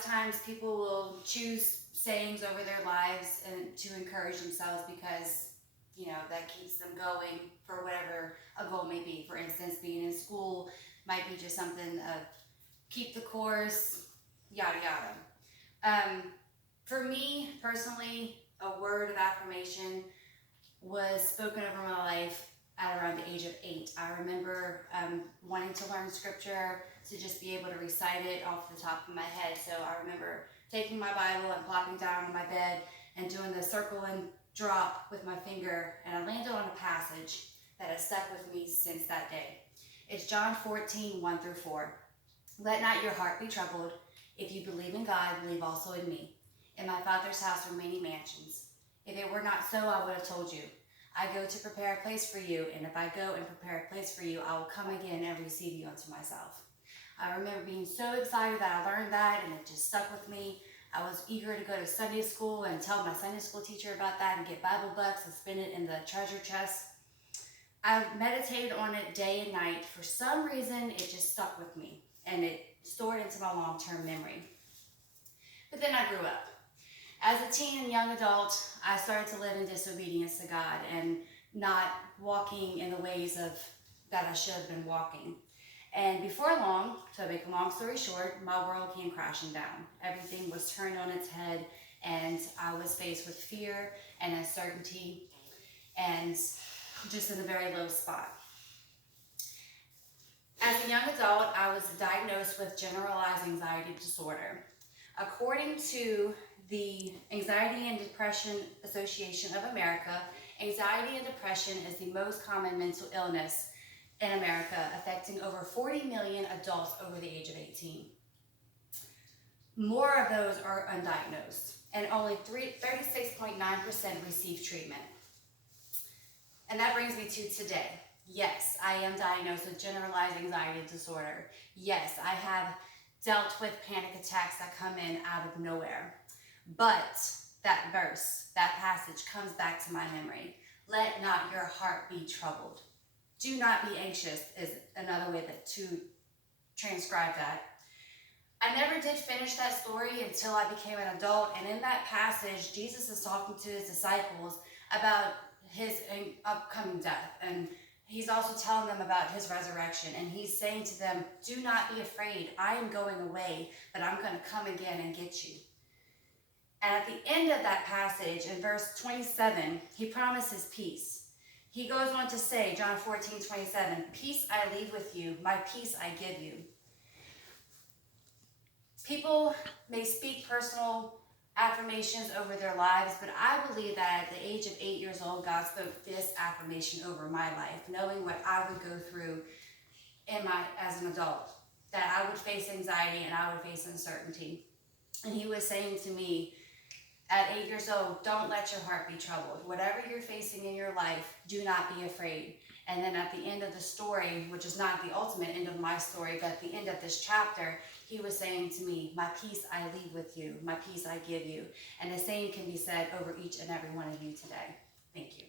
of times people will choose sayings over their lives and to encourage themselves because, that keeps them going for whatever a goal may be. For instance, being in school might be just something of keep the course, yada yada. For me personally, a word of affirmation was spoken over my life at around the age of 8. I remember wanting to learn scripture to just be able to recite it off the top of my head. So I remember taking my Bible and plopping down on my bed and doing the circle and drop with my finger, and I landed on a passage that has stuck with me since that day. It's John 14, 1 through 4. Let not your heart be troubled. If you believe in God, believe also in me. In my Father's house are many mansions. If it were not so, I would have told you. I go to prepare a place for you, and if I go and prepare a place for you, I will come again and receive you unto myself. I remember being so excited that I learned that, and it just stuck with me. I was eager to go to Sunday school and tell my Sunday school teacher about that and get Bible bucks and spend it in the treasure chest. I meditated on it day and night. For some reason, it just stuck with me, and it stored into my long-term memory. But then I grew up. As a teen and young adult, I started to live in disobedience to God and not walking in the ways of that I should have been walking. And before long, to make a long story short, my world came crashing down. Everything was turned on its head, and I was faced with fear and uncertainty and just in a very low spot. As a young adult, I was diagnosed with generalized anxiety disorder. According to the Anxiety and Depression Association of America, anxiety and depression is the most common mental illness in America, affecting over 40 million adults over the age of 18. More of those are undiagnosed, and only 36.9% receive treatment. And that brings me to today. Yes, I am diagnosed with generalized anxiety disorder. Yes, I have dealt with panic attacks that come in out of nowhere. But that verse, that passage comes back to my memory. Let not your heart be troubled. Do not be anxious is another way to transcribe that. I never did finish that story until I became an adult. And in that passage, Jesus is talking to his disciples about his upcoming death. And he's also telling them about his resurrection. And he's saying to them, do not be afraid. I am going away, but I'm going to come again and get you. And at the end of that passage, in verse 27, he promises peace. He goes on to say, John 14, 27, peace I leave with you, my peace I give you. People may speak personal affirmations over their lives, but I believe that at the age of 8 years old, God spoke this affirmation over my life, knowing what I would go through as an adult, that I would face anxiety and I would face uncertainty. And he was saying to me, at 8 years old, don't let your heart be troubled. Whatever you're facing in your life, do not be afraid. And then at the end of the story, which is not the ultimate end of my story, but at the end of this chapter, he was saying to me, my peace I leave with you, my peace I give you. And the same can be said over each and every one of you today. Thank you.